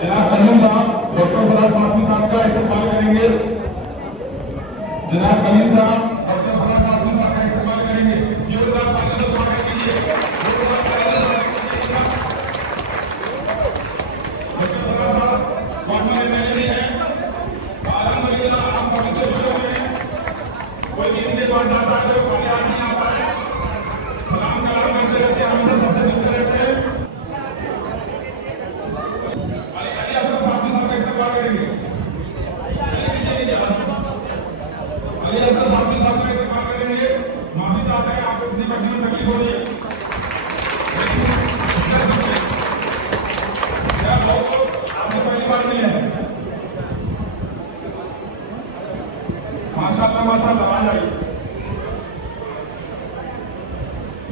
जनाब कलीम साहब डॉक्टर फराज फातमी साहब का इस्तेमाल करेंगे। जनाब कलीम साहब डॉक्टर फराज फातमी साहब का इस्तेमाल करेंगे। जोरदार तालियों से स्वागत कीजिए। जोरदार तालियों से स्वागत कीजिए। डॉक्टर फराज साहब फातमी एमएलए भी हैं, अल्हम्दुलिल्लाह हम पढ़ते से जुड़े हुए हैं। कोई भी इनके पास जाता है तो खाली हाथ नहीं आता है, सलाम कलाम करते रहते हैं, हमेशा सबसे मिलते रहते हैं। माफी चाहते हैं आपको कितनी कठिन तकलीफ हो रही है। आपसे पहली बार मिले हैं। माशाअल्लाह माशाअल्लाह, आ जाइए।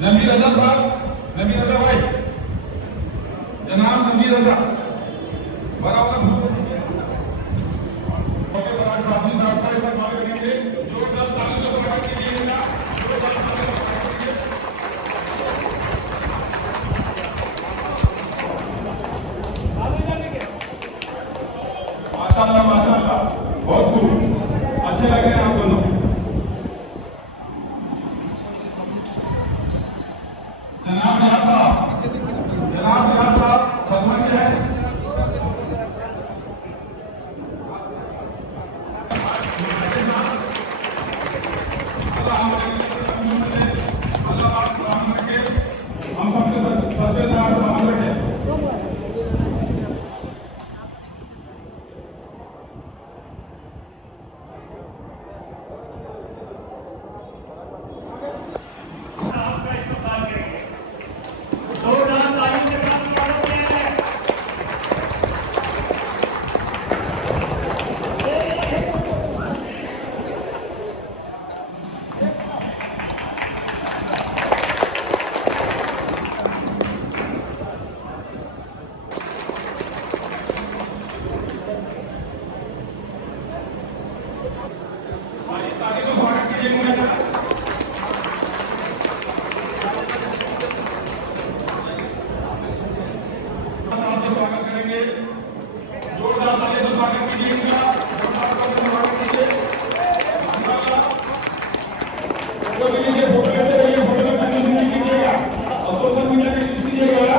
नबी रजा साहब, नबी रजा भाई, जनाब नबी रजा बराबर फराज फातमी साहब का इस्तेमाल करेंगे। जोरदार तालियों से स्वागत कीजिएगा। माशाअल्लाह माशाअल्लाह, बहुत खूब, अच्छे लग रहे हैं आप दोनों। जनाब नियाज साहब, जनाब नियाज साहब छतवंत हैं। हम सबसे सबसे सलाम रखें। स्वागत करेंगे। जोरदार तालियों से स्वागत कीजिएगा। फोटो लेते रहिए, फोटो का कंफ्यूजन नहीं कीजिएगा और सोशल मीडिया पे यूज कीजिएगा।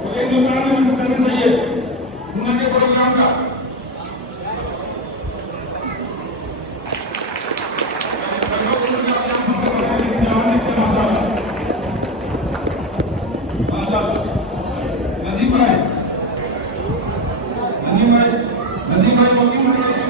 और एक दुकान में भी करना चाहिए उनके प्रोग्राम का। नदीम भाई, नदीम भाई, नदीम भाई मौकी मिल रही है।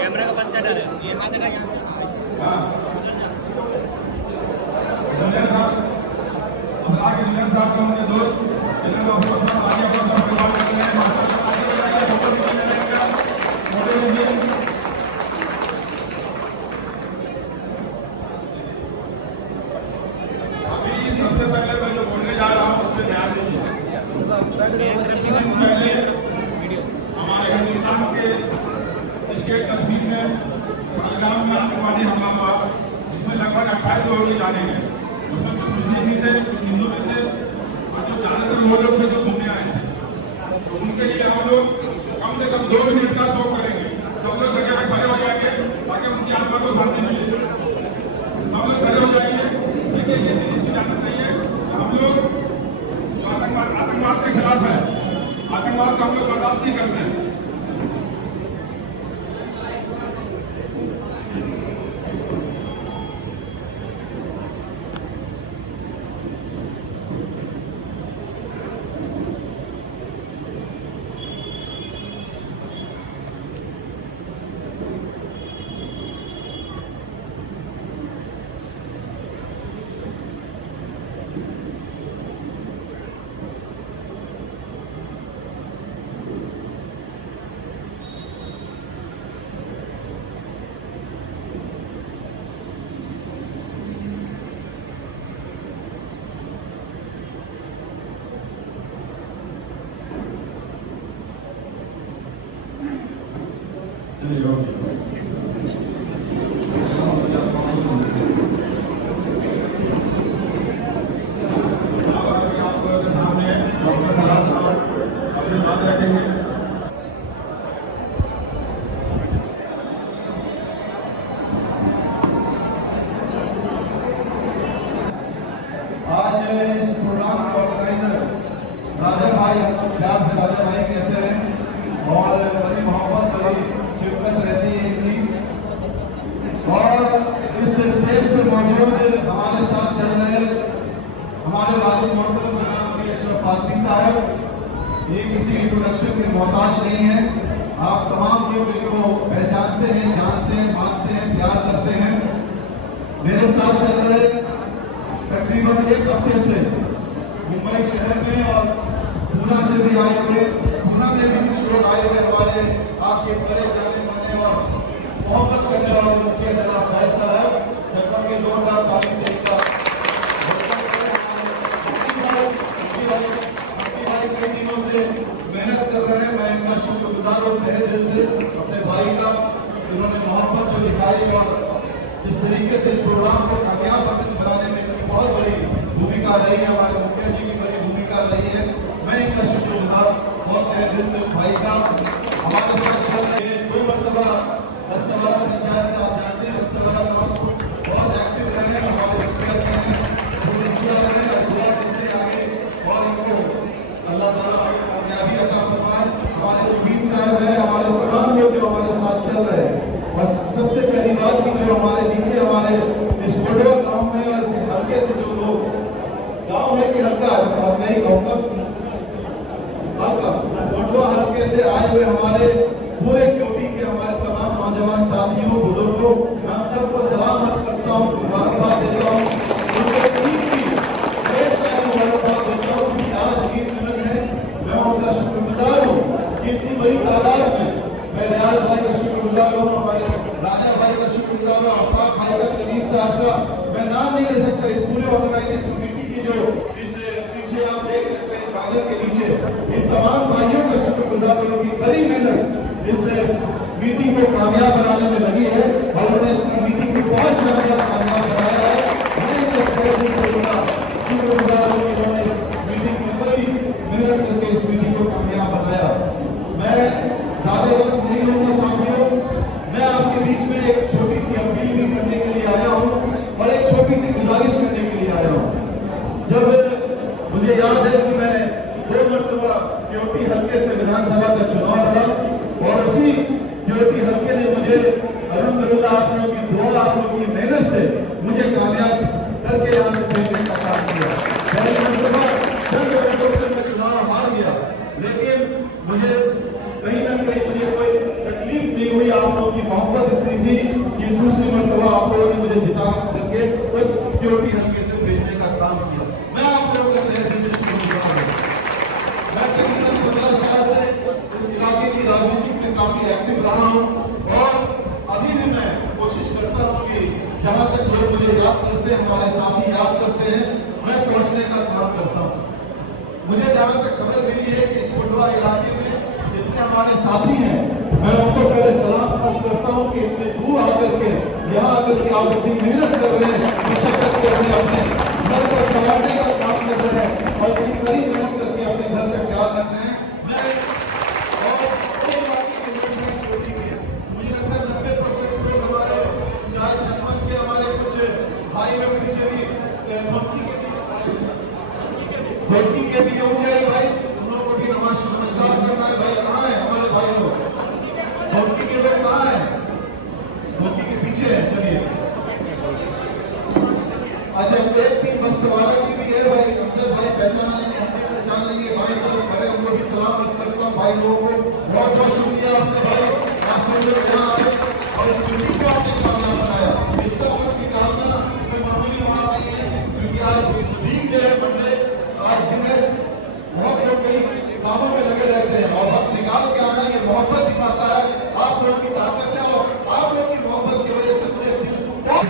कैमरा का पास सेटल है ये हाथ का यहाँ से अभी सबसे पहले मैं जो बोलने जा रहा हूँ उस पर ध्यान दीजिए। पहले हमारे हिंदुस्तान के स्टेट कश्मीर में पहलगाम में आतंकवादी हमला हुआ, जिसमें लगभग 28 लोगों की जाने गए। उसमें कुछ मुस्लिम भी थे, कुछ हिंदू भी थे, और जो ज्यादातर वो लोग थे जो घूमने आए थे। तो उनके लिए हम लोग कम से कम 2 मिनट का शोक करेंगे। सब लोग जगह में खड़े हो जाएंगे ताकि उनकी आत्मा को शांति मिले। सब लोग खड़े हो जाएंगे। देखिए ये चीज की जानना चाहिए हम लोग जो आतंकवाद के खिलाफ है, आतंकवाद को हम लोग बर्दाश्त नहीं करते हैं। आज इस प्रोग्राम के ऑर्गेनाइजर राजा भाई, हम लोग प्यार से राजा भाई कहते हैं, और बड़ी मोहब्बत बड़ी शिवकत रहती है इनकी। और इस स्टेज पर मौजूद हमारे साथ चल रहे हमारे वालिद मोहतरम जनाब अशरफ फातमी साहब, ये किसी इंट्रोडक्शन के मोहताज नहीं है। आप तमाम लोग इनको पहचानते हैं, जानते हैं, मानते हैं, प्यार करते हैं। मेरे साथ चल रहे तकरीबन 1 हफ्ते से मुंबई शहर में और पूना से भी आए हुए, पूना में भी कुछ लोग आए हुए हमारे आपके बड़े जाने माने और मोहब्बत करने वाले मुखिया जनाब भाई साहब, छप्पन के जोरदार ताली से इनका कई दिनों से मेहनत कर रहे हैं। मैं इनका शुक्रगुजार हूँ तहे दिल से, अपने भाई का, इन्होंने मोहब्बत जो दिखाई और इस तरीके से इस प्रोग्राम को कामयाब बनाने में बहुत बड़ी भूमिका रही है। हमारे मुखिया जी की बड़ी भूमिका रही है। मैं इनका शुक्रगुजार बहुत तहे दिल से भाई का। हमारे साथ चल रहे 2 मरतबा दस्तवारा पंचायत से आप जानते हैं, दस्तवारा काम बहुत एक्टिव रहे हैं हमारे मुखिया जी हैं, आगे और इनको अल्लाह ताला कामयाबी अता फरमाए। हमारे मुबीन साहब है, हमारे तमाम लोग जो हमारे साथ चल रहे हैं। बस सबसे पहली बात की जो हमारे नीचे हमारे इस कोटवा गांव में और इस हल्के से जो लोग, गांव है कि हल्का नहीं कहूँगा, हल्का कोटवा हल्के से आए हुए हमारे पूरे क्योटी के हमारे तमाम नौजवान साथियों, बुजुर्गों, मैं आप सबको सलाम अर्ज करता हूँ, मुबारकबाद देता हूँ। आज ईद मिलन है, मैं उनका शुक्रगुजार हूँ कि इतनी बड़ी तादाद में मैं रियाज भाई का शुक्रगुजार हूँ, हमारे राजा भाई का शुक्रगुजार हूँ, अफ्ताब भाई का, कलीम साहब का। मैं नाम नहीं ले सकता इस पूरे ऑर्गेनाइजिंग कमेटी की जो इस पीछे आप देख सकते हैं इस बैनर के नीचे इन तमाम भाइयों का शुक्रगुजार हूं उनकी कड़ी मेहनत इस मीटिंग को कामयाब बनाने में लगी है और उन्होंने इस मीटिंग को बहुत शानदार कामयाब बनाया है। मैं इनका शुक्रगुजार हूं कि उन्होंने मीटिंग में बड़ी मेहनत करके इस मीटिंग को कामयाब बनाया। मैं ज्यादा वक्त नहीं लूंगा साथियों, मैं आपके बीच में एक छोटी सी अपील भी करने के लिए आया हूं और एक छोटी सी गुजारिश करने के लिए आया हूं। जब मुझे याद है कि मैं 2 मरतबा केवटी हल्के से विधानसभा का चुनाव लड़ा और उसी केवटी हल्के ने मुझे अल्हम्दुलिल्लाह आप लोगों की दुआ आप लोगों की मेहनत से मुझे कामयाब करके यहाँ से भेजने का काम किया। पहली मरतबा 10 वोटों से मैं चुनाव हार गया, लेकिन मुझे कहीं ना कहीं मुझे कोई तकलीफ नहीं हुई। आप लोगों की मोहब्बत इतनी थी कि दूसरी मरतबा आप लोगों ने मुझे जिता करके उस केवटी हल्के से भेजने का काम किया। मैं आप लोगों का सही दिल से शुक्रिया अदा करता हूं। मैं तकरीबन 15 साल से इस इलाके की राजनीति में काफी एक्टिव रहा हूं और अभी भी मैं कोशिश करता हूं कि जहां तक लोग मुझे याद करते हैं, हमारे साथी याद करते हैं, मैं पहुंचने का काम करता हूं। मुझे जहां तक खबर मिली है कि इस कुंडवा इलाके में जितने हमारे साथी हैं, मैं उनको पहले सलाम पेश करता हूं कि इतने दूर आकर के यहाँ आकर के आप इतनी मेहनत कर रहे हैं, मशक्कत कर रहे हैं, अपने घर को संभालने का काम कर रहे हैं और इतनी कड़ी मेहनत करके अपने घर का ख्याल रख रहे हैं। मुझे लगता है 90% लोग हमारे चाहे छनमन के हमारे कुछ भाई लोग पीछे भी धोती के भी ऊंचे भाई उन लोगों को भी नमस्कार करना है। भाई कहाँ है हमारे भाई लोग? धोती के लोग कहाँ है? धोती के पीछे है। चलिए अच्छा, एक 3 बस्तवाला की भी है भाई, अफजल भाई पहचान लेंगे, हम भी पहचान लेंगे। भाई तरफ खड़े उनको भी सलाम अर्ज करता हूँ। भाई लोगों को बहुत बहुत शुक्रिया आपने भाई, आप सब लोग यहाँ आए और इस मीटिंग को आपने कामयाब बनाया। इतना वक्त निकालना कोई मामूली बात नहीं है, क्योंकि आज वीक डे है, मंडे, आज दिन है, बहुत लोग कई कामों में लगे रहते हैं और वक्त निकाल के आना ये मोहब्बत दिखाता है, आप लोगों की ताकत है और आप लोगों की मोहब्बत की वजह से पूरे दिन को बहुत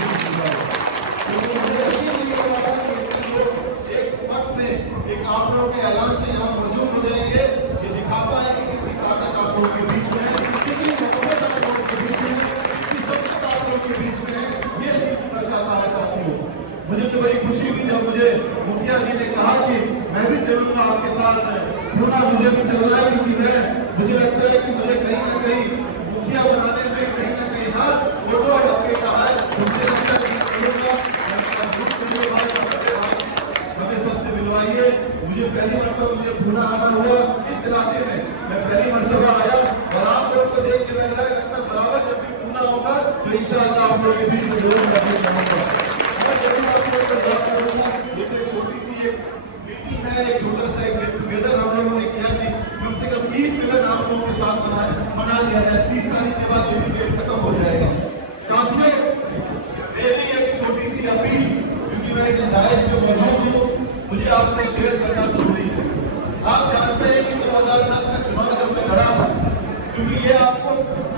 एक वक्त में एक आप लोगों के ऐलान से यहाँ मौजूद हो जाएंगे। ये दिखाता है कि कितनी ताकत आप लोगों के बीच में है, कितनी मोहब्बत आप लोगों के बीच में है, कितनी सच्चाई आप लोगों के बीच में है। ये चीज दर्शाता है साथियों। मुझे तो बड़ी खुशी हुई जब मुझे मुखिया जी ने कहा कि मैं भी चलूंगा आपके साथ, क्यों ना मुझे भी चलना है, क्योंकि मुझे लगता है कि मुझे कहीं ना कहीं मुखिया बनाने में कहीं ना कहीं हाथ फोटो हल्के का है। मुझे लगता है हमें सबसे मिलवाइए। मुझे पहली मरतबा मुझे पूना आना हुआ इस इलाके में, मैं पहली मरतबा आया और आप लोगों को देख के लग रहा है लगता बराबर जब भी पूना होगा तो इंशाअल्लाह आप लोगों के बीच में जरूर करने जाऊंगा। मैं जरूर आप लोगों को बात करूंगा। ये एक छोटी सी एक मीटिंग है, एक छोटा सा एक गेट टुगेदर हम लोगों ने किया कि कम से कम 3 मिलन आप लोगों के साथ मना लिया है। 30 तारीख के बाद ये डेट खत्म हो जाएगा। साथियों, मेरी एक छोटी सी अपील, क्योंकि मैं इस जायज में मौजूद हूँ, मुझे आपसे शेयर करना जरूरी है। आप जानते हैं कि 2010 का चुनाव जब मैं लड़ा था, क्योंकि ये आपको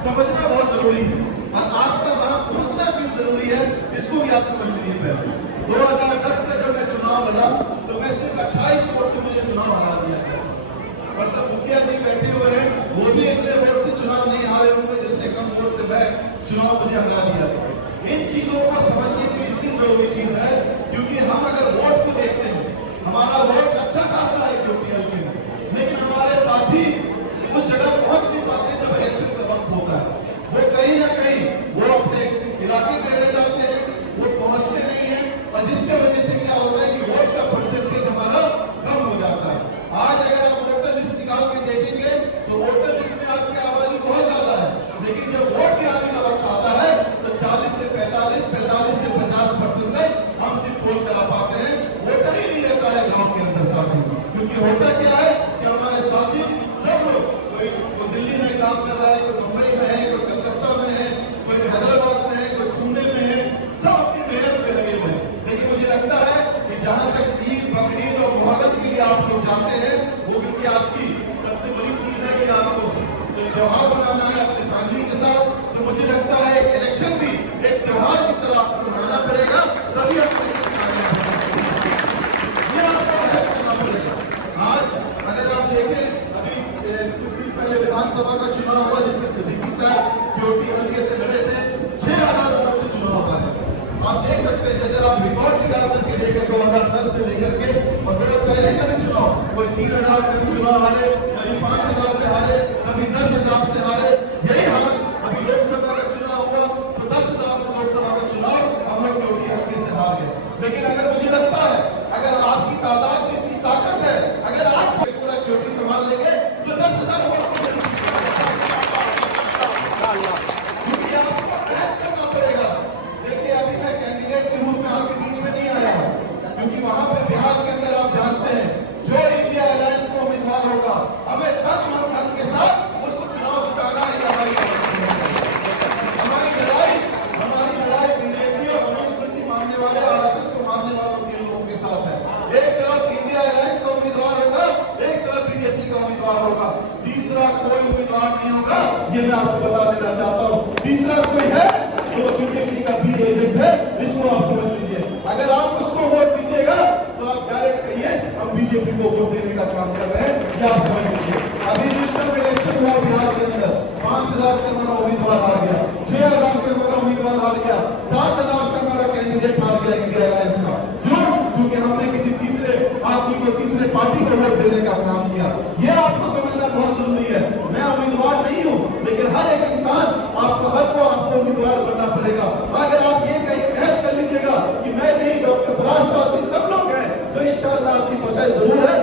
समझना बहुत जरूरी है और आपका वहां पहुंचना क्यों जरूरी है इसको भी आप समझ लीजिए। पहले 2010 का जब मैं चुनाव लड़ा तो मैं सिर्फ 28 वोट से मुझे चुनाव हरा दिया गया। मतलब मुखिया जी बैठे हुए हैं, वो भी इतने वोट से चुनाव नहीं हारे होंगे जितने कम वोट से मैं चुनाव मुझे हरा दिया था। इन चीजों को समझने की इसलिए जरूरी चीज है क्योंकि हम अगर वोट को देखते हैं, हमारा वोट अच्छा खासा है क्योंकि हल्के में, लेकिन हमारे साथी उस जगह पहुंच नहीं पाते जब इलेक्शन का वक्त होता है। वो कहीं ना कहीं वो अपने इलाके में रह जाते हैं, वो पहुंचते नहीं है और जिसके वजह से क्या होता है कि वोट का परसेंटेज हमारा कम हो जाता है। आज अगर आप वोटर लिस्ट निकाल के देखेंगे तो वोटर लिस्ट में आपकी आबादी बहुत ज्यादा है, लेकिन जब वोट गिराने का वक्त आता है तो 40 से 45, 45 से 50% तक हम सिर्फ वोट करा पाते हैं। वोटर ही नहीं रहता है गांव के अंदर साथी, क्योंकि होता क्या है कि हमारे साथी सब लोग, कोई दिल्ली में काम कर रहा है, कोई मुंबई में है, कोई कलकत्ता में है, कोई हैदराबाद में है, कोई पुणे में है, सब अपनी मेहनत में लगे हुए हैं। लेकिन मुझे लगता है कि जहां तक ईद, बकरीद और मोहब्बत के लिए आप लोग जाते हैं, वो क्योंकि आपकी सबसे बड़ी चीज है कि आपको त्योहार मनाना है अपने फैमिली के साथ, तो मुझे लगता है इलेक्शन भी एक त्योहार की तरह आपको मनाना पड़ेगा। भी आपको आज अगर आप देखें अभी कुछ दिन पहले विधानसभा का चुनाव हुआ जिसमें सिद्दीकी साहब ज्योति हल्के से लड़े थे 6,000 वोट से चुनाव हुआ है। आप देख सकते हैं अगर आप रिकॉर्ड निकाल करके देखें 2010 से लेकर के और थोड़ा पहले का भी चुनाव कोई 3,000 से भी चुनाव हारे, कभी 5,000 से हारे, कभी 10,000 से हारे। यही हाल अभी लोकसभा का चुनाव हुआ तो 10,000 से लोकसभा का चुनाव हम लोग ज्योति हल्के से हार गए। लेकिन अगर मुझे लगता है अगर आपकी तादाद में इतनी ताकत है, अगर आप पूरा ज्योति संभाल लेंगे तो 10,000 वोट करना पड़ेगा। देखिए अभी मैं कैंडिडेट के रूप में आपके बीच में नहीं आया हूं क्योंकि वहां पे बिहार के अंदर आप जानते हैं जो इंडिया अलायंस का उम्मीदवार होगा हमें तन मन धन के साथ उसको चुनाव जिताना ही हमारी लड़ाई बीजेपी और मनुस्मृति मानने वाले आरएसएस को मानने वालों के लोगों के साथ है। एक तरफ इंडिया अलायंस का उम्मीदवार होगा, एक तरफ बीजेपी का उम्मीदवार होगा, तीसरा कोई उम्मीदवार नहीं होगा। ये मैं आपको बता देना चाहता हूँ। तीसरा कोई है जो बीजेपी का बी एजेंट है, इसको आप समझ लीजिए। अगर आप उसको वोट दीजिएगा तो आप डायरेक्ट कहिए हम बीजेपी को वोट देने का काम कर रहे हैं, ये आप समझ लीजिए। अभी मिडटर्म इलेक्शन हुआ बिहार के अंदर 5,000 से हमारा उम्मीदवार हार गया, 6,000 से हमारा उम्मीदवार हार गया, 7,000 से हमारा कैंडिडेट हार गया इंडिया अलायंस का। क्यों? क्योंकि हमने किसी तीसरे आदमी को, तीसरे पार्टी को वोट देने का काम किया। ये आपको समझना बहुत जरूरी है। मैं उम्मीदवार नहीं हूँ लेकिन हर एक इंसान आपको उम्मीदवार बनना पड़ेगा। अगर आप ये कहत कर लीजिएगा कि मैं नहीं डॉक्टर फराज साहब सब लोग हैं तो इंशाअल्लाह आपकी फतह जरूर है।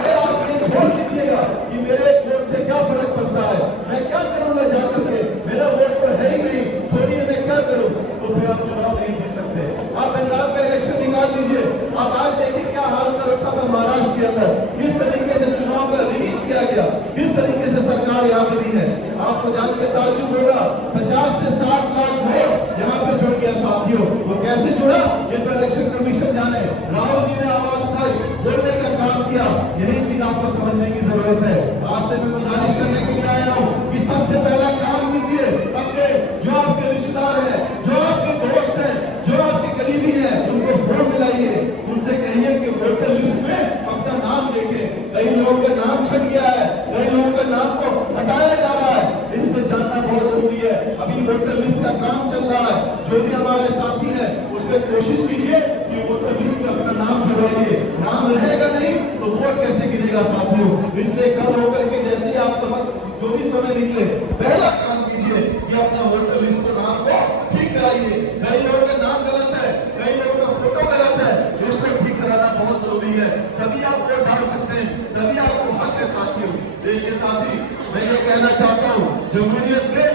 अगर आप ये छोड़ दीजिएगा कि मेरे वोट से क्या फर्क पड़ता है, मैं क्या करूंगा जाकर के, मेरा वोट तो है ही नहीं, छोड़िए मैं क्या करूं, तो फिर आप चुनाव नहीं जीत सकते। आप बंगाल का इलेक्शन निकाल लीजिए, आप आज देखिए क्या हाल कर रखा था महाराष्ट्र के अंदर, किस तरीके से चुनाव का रिलीज किया गया, किस तरीके से सरकार यहाँ बनी है। आपको जान के ताज्जुब होगा 50 से 60 लाख वोट यहाँ पे जुड़ गया साथियों। वो कैसे जुड़ा ये तो इलेक्शन कमीशन जाने। राहुल जी ने आवाज उठाई, बोलने का काम किया, यही चीज आपको समझने की जरूरत है। आपसे मैं गुजारिश करने के लिए आया हूँ कि सबसे पहला काम कीजिए, अपने जो आपके रिश्तेदार हैं, जो आपके दोस्त हैं, जो आपके करीबी हैं, उनको वोट मिलाइए, उनसे कहिए कि वोटर लिस्ट में अपना नाम देखें। कई लोगों का नाम छट गया है, कई लोगों का नाम को हटाया जा रहा है, इसमें जानना बहुत जरूरी है। अभी वोटर लिस्ट का काम चल रहा है, जो भी हमारे साथी हैं उसमें कोशिश कीजिए कि वोटर लिस्ट में अपना नाम जुड़वाइए। नाम रहेगा नहीं तो वोट कैसे गिरेगा साथियों। इसलिए कल होकर के जैसे ही आप तक जो भी समय निकले पहला काम कीजिए कि अपना वोटर लिस्ट पर नाम को ठीक कराइए। कई लोगों का नाम गलत है, कई लोगों का फोटो गलत है, इसको ठीक कराना बहुत जरूरी है। तभी आप वोट डाल सकते हैं, तभी आपको हक है साथियों। देखिए साथी, मैं ये कहना चाहता हूँ जमहूरियत में